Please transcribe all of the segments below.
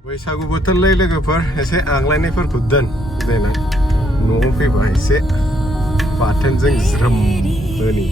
बैसागु बोथोरलाय लोगोफोर एसे आग्लायनायफोरखौ दोन देनां न'आव फैबा एसे बाथोनजों ज्रोम होनि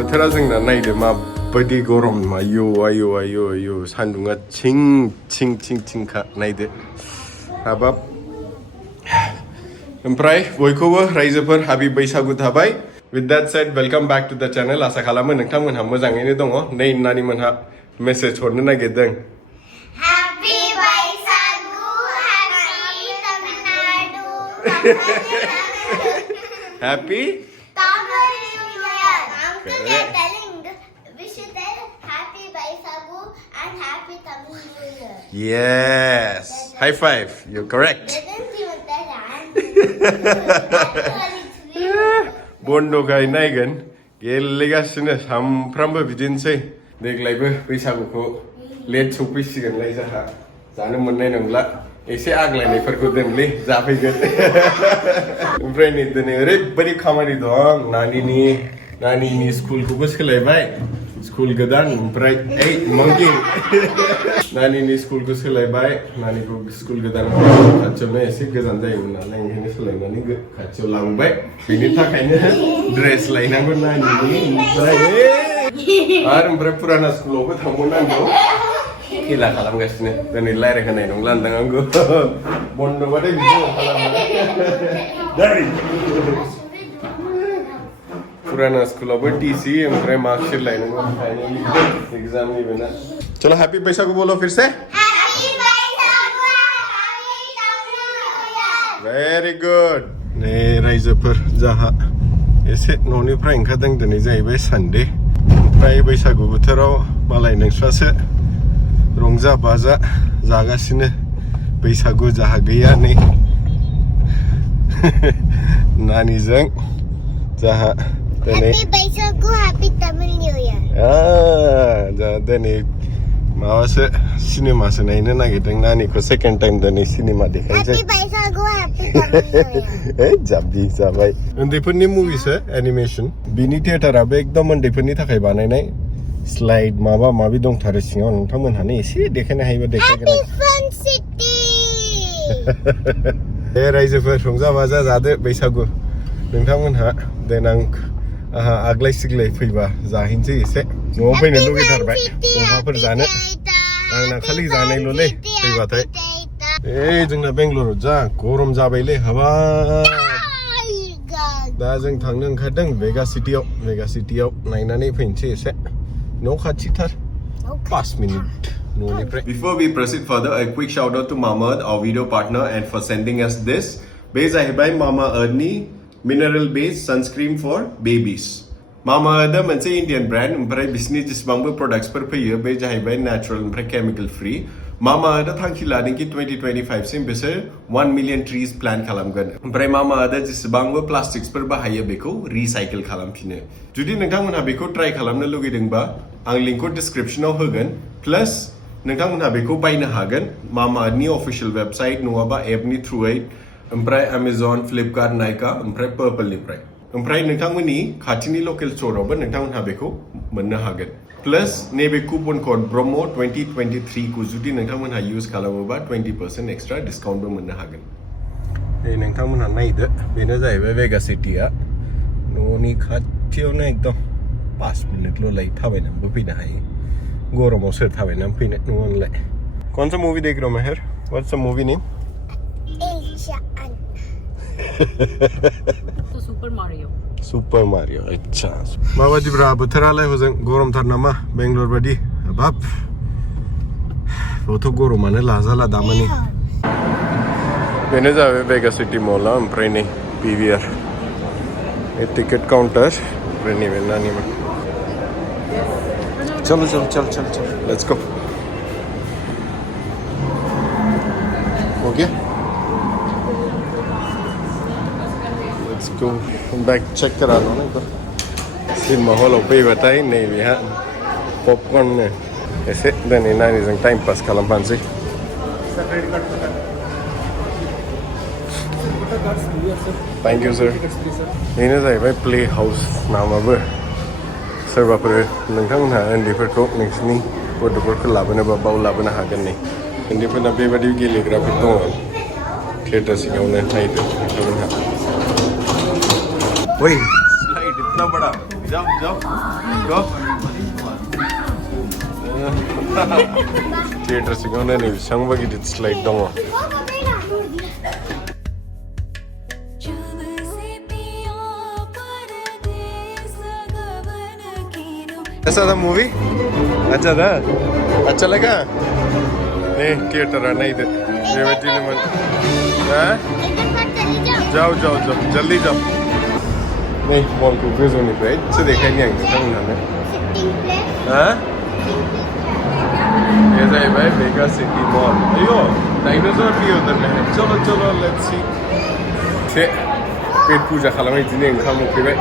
बोथोरा जोंना नायदो माबायदि गरम आयौ आयौ आयौ आयौ सान्दुङा थिं थिं थिं थिंखा नायदो हाबाब ओमफ्राय बयखौबो रायजोफोर हाबि बैसागु थाबाय with that said welcome back to the channel आसा खालामो नोंथांमोनहा मोजाङैनो दङ नै नानि मोनहा मेसेज हरनो नागिरदों Happy बैसागु Happy Tamil Nadu Happy Yes. High five. You're correct. Bodo गायनायगोन गेलेगासिनो सामफ्रामबो बिदिनोसै देग्लायबो बैसागुखौ लेट सफैसिगोनलाय जाहा जानो मोननाय नंला एसे आग्लायनायफोरखौ दोनलै जाफैगोन ओमफ्राय नै दिनै ओरैबायदि खामानि दं नानिनि स्कुलखौबो सोलायबाय स्कुल गोदान ओमफ्राय ओइ मंकी नानिनि स्कुलखौ सोलायबाय नानिखौ स्कुल गोदान खाथियावनो एसे गोजान जायोमोन नालाय ओंखायनो सोलायनानै खाथियाव लांबाय बेनि थाखायनो ड्रेस लायनांगौ नानिनि ओमफ्राय फुराना स्कुलावबो थांबावनांगौ खेला खालामगासिनो दिनै रायज्लायहोनाय नंला होनदां आंखौ बन्द'बाथाय बिदि खालामो पुराना स्कूल टीसी ओमफ्राय मार्कशीट लायनांगौ फाइनली एग्जाम नि बना चलो हैप्पी बैसागु बोलो फिर से हैप्पी बैसागु वेरी गुड नै रायजोफोर जाहा एसे न'निफ्राय ओंखारदों दिनै जाहैबाय सानडे ओमफ्राय बैसागु बोथोराव मालाय नोंस्रासो रंजा बाजा जागासिनो बैसागु जाहा गैया नै नानिजों जाहा Happy बैसागु Happy Tamil New Year. दिनै माबासो सिनेमासो नायनो नागिरदों नानिखौ सेकेन्ड टाइम दिनै सिनेमा देखायनोसै Happy बैसागु Happy Tamil New Year. जाब्बि जाबाय उन्दैफोरनि मुभिसो एनिमेसन बिनि थियेटाराबो एकदम उन्दैफोरनि थाखाय बानायनाय स्लाइड माबा माबि दंथारो सिङाव नोंथांमोनहानो एसे देखायनो हायोबा देखायगोन Happy Fun City. रायजोफोर रंजा बाजा जादो बैसागु नोंथांमोनहा देनां आहा आग्लाय सिग्लाय फैबा जाहैनोसै एसे न'आव फैनो लुगैथारबाय अमाफोर जानो आंना खालि जानायल'लै फैबाथाय जोंना बेंगलराव जा गरम जाबायलै हाबाब दा जों थांनो ओंखारदों भेगा सिटियाव नायनानै फैनोसै एसे न' खाथिथार 5 मिनिट न'निफ्राय Before we proceed further, a quick shout out to Mamaearth, our video partner, and for sending us this. बे जाहैबाय Mamaearthनि mineral based sunscreen for babies. Mamaearth मोनसे इंडियन ब्रांड ओमफ्राय बिसोरनि जेसेबांबो प्रोडक्ट्सफोर फैयो बे जाहैबाय नेचुरल ओमफ्राय केमिकल फ्री Mamaearth थांखि लादों कि 2025 सिम बिसोर 1 मिलियन ट्रीज प्लान खालामगोन ओमफ्राय Mamaearth जेसेबांबो प्लास्टिक्सफोर बाहायो बेखौ रिसाइकेल खालामफिनो जुदि नोंथांमोनहा बेखौ ट्राई खालामनो लुगैदोंबा आं लिंकखौ डिस्क्रिप्शनाव होगोन प्लस नोंथांमोनहा बेखौ बायनो हागोन Mamaearthनि अफिशियल वेबसाइट नङाबा एपनि थ्रुयै ओमफ्राय Amazon, Flipkart, Nykaa ओमफ्राय पर्पलनिफ्राय ओमफ्राय नोंथांमोननि खाथिनि लकेल स्टोरावबो नोंथांमोनहा बेखौ मोननो हागोन प्लस नैबे कुपन कोड ब्रह्म 2023 को जुदि नोंथांमोनहा यूज खालामोबा 20% एक्सट्रा डिस्काउंटबो मोननो हागोन नोंथांमोनहा नायदो बेनो जाहैबाय भेगा सिटिया न'नि खाथियावनो एकदम 5 मिनिटल' लायो थाबायनानैबो फैनो हायो गरमाव सोर थाबायनानै फैनो नङालाय कौन सा मूवी देख रहे हो Mehar what's the movie name So Super Mario. Super Mario अच्छा माबादि ब्रा बोथोरालाय हजों गरमथार नामा बेंगलर बादि बाप बोथ' गरमानो लाजाला दामानि बेनो जाबाय बेगा सिटी मॉला ओमफ्राय नै PVR टिकट काउंटर ओमफ्राय नैबे नानिमोन चलो चलो चल चल चल let's go okay let's go bag check करा लो ना एक बार सिनेमा हॉलाव फैबाथाय नै बेहा पपकर्न एसे दिनै नानिजों टाइम पास खालामफानोसै थैंक यू सर बेनो जाहैबाय प्ले हाउस नामाबो सोरबाफोर नोंथांमोनहा उन्दैफोरखौ नोंसिनि गथ'फोरखौ लाबोनोबा बाव लाबोनो हागोन नै उन्दैफोरना बेबादि गेलेग्राफोर दङ थियेटार सिङावनो नायदो नोंथांमोनहा ओइ स्लाइड इतना बड़ा जाओ जाओ गो थियेटार सिङावनो नै बेसेबांबा गिदिर स्लाइड दङ कैसा था मूवी अच्छा था अच्छा लगा नहीं थिएटर आना इधर रेवती ने मन जाओ जाओ जाओ जल्दी जाओ नहीं मॉल को क्रूज होने पे अच्छे देखा नहीं आएंगे क्या उन्होंने हाँ ये जाए भाई वेगा सिटी मॉल अयो डायनासोर भी उधर में है चलो चलो लेट्स सी से पेट पूजा खाला में इतने इंसान मुक्ति भाई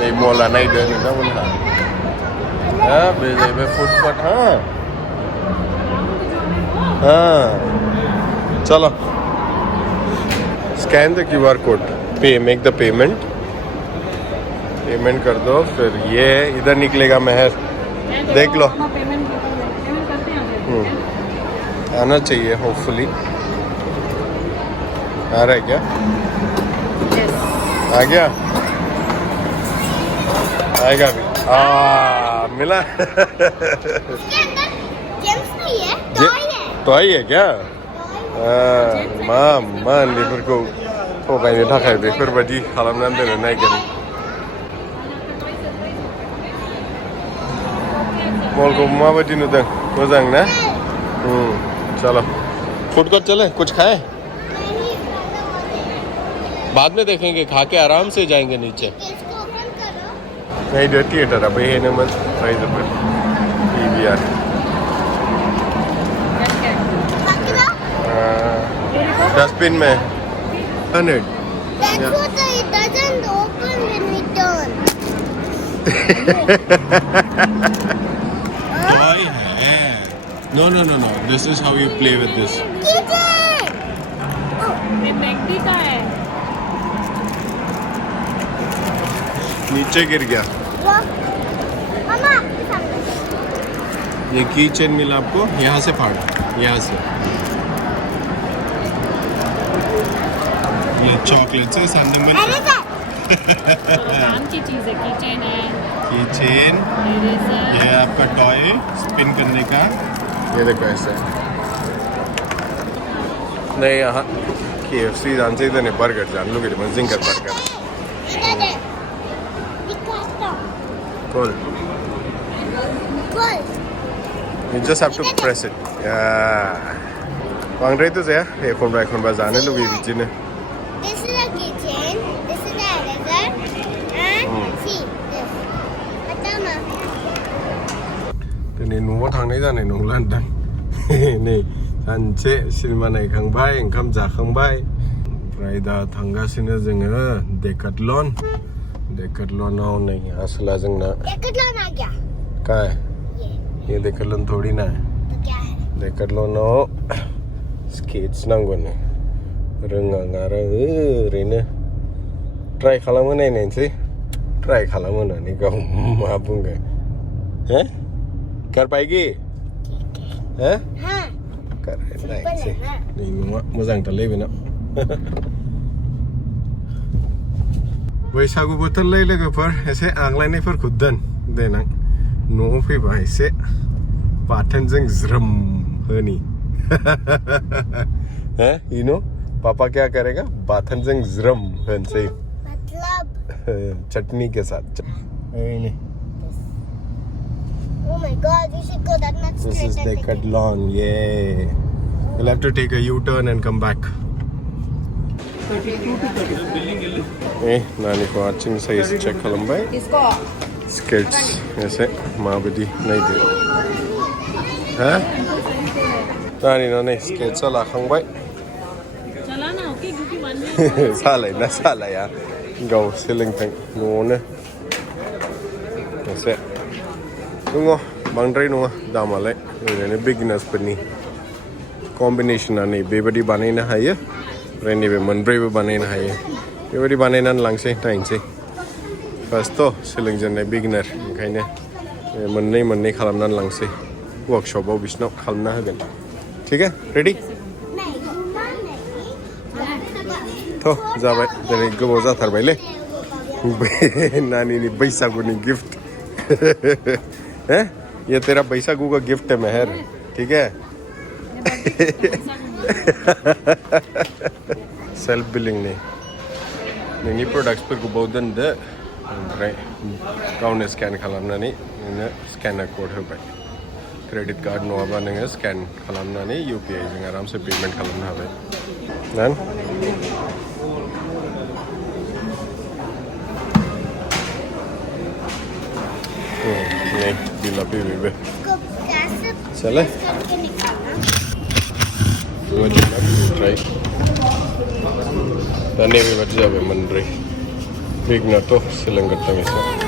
नहीं मॉल आना इधर नहीं था उनका हाँ बेजे बे फुटपाथ हाँ हाँ चलो स्कैन द QR कोड पे मेक द पेमेंट कर दो फिर ये इधर निकलेगा महर देख लो आना चाहिए होपफुली आ रहा है क्या आ गया आएगा भी मिला टॉय है क्या मा उन्दैफोरखौ थगायनो थाखाय बेफोरबायदि खालामनानै दोननो नागिरो मॉलखौ माबायदि नुदों मोजां ना चलो फूड कोर्ट चले कुछ खाए बाद में देखेंगे खा के आराम से जाएंगे नीचे नहीं इधर थिएटर अब ये ना मत इधर पर PVR डस्टबिन में 100 That's what it doesn't open when we turn. Toy है no this is how you play with this ये मैगडी का है नीचे गिर गया मामा ये की चेन मिला आपको यहाँ से फाड़ यहाँ से ये चॉकलेट से सामने मिल काम की चीज है की चेन है की चेन ये है आपका टॉय स्पिन करने का ये देखो ऐसा नहीं यहाँ KFC जानते ही तो नहीं बर्गर जान लो कि ginger burger Cool. You just have to press it. Yeah. बांद्राय तो जाया एखनबा जानो लुगैयो बिदिनो. This is a kitchen. This is a eraser. And see this. Matama. दिनै न'आव थांनाय जानाय नंला होनदां. नै सानसे सिनेमा नायखांबाय ओंखाम जाखांबाय ओमफ्राय दा थांगासिनो जोङो डेकाथलनाव नै आसला जोंना डेकाथलन आ गया का है ये डेकाथलन थोड़ी ना है तो क्या है डेकाथलनाव स्केट्स नांगौ नो रोङा आरो ओरैनो ट्राइ खालामो नायनायसै ट्राइ खालामो होननानै गाव मा बुंगोन हैं कर पाएगी हैं हां कर नायसै नै नङा मोजांथारलै बेना बैसागु बोथोरलै लोगोफोर एसे आग्लायनायफोरखौ दोन देनां न'आव फैबा एसे बाथोनजों ज्रोम होनि हो you know पापा क्या करेगा बाथन जंग ज्रम से मतलब चटनी के साथ नहीं oh my god we should go that much this is straighter Decathlon yeah we'll have to take a U-turn and come back नानी को आचिंग साइज चेक कलम भाई स्केट्स ऐसे माँ बदी नहीं दे हाँ नानी नानी स्केट्स वाला खांग भाई चलाना ओके क्योंकि 1 साले ना साला यार गाव सिलिंग थंग नोने ऐसे नंगो बांद्राय नङा दामालाय ओरैनो बिगिनार्स फोरनि कम्बिनेशना नै बेबायदि बानायनो हायो ओमफ्राय नैबे मोनब्रैबो बानायनो हायो बेबायदि बानायनानै लांसै नायनोसै फार्स्टथ' सोलोंजेननाय बिगिनार ओंखायनो मोननै खालामनानै लांसै वर्कशपआव बिसिनाव खालामना होगोन ठीक है रेडी थ' जाबाय दिनै गोबाव जाथारबायलै नानीनि बैसागुनि गिफ्ट हैं ये तेरा बैसागु का गिफ्ट है मेहर ठीक है सेल्फ बिलिंग नहीं नोंनि प्रडाक्ट्सफोरखौ बाव दोनदो ओमफ्राय गावनो स्केन खालामनानै नोंनो स्केनार कोड होबाय क्रेडिट कार्ड नङाबा नोङो स्केन खालामनानै UPI जों आरामसे पेमेन्ट खालामनो हाबाय नान नहीं बिला पे भी चले ट्राई दाने भी बच जावे मन रही बिग ना तो सिलंगत में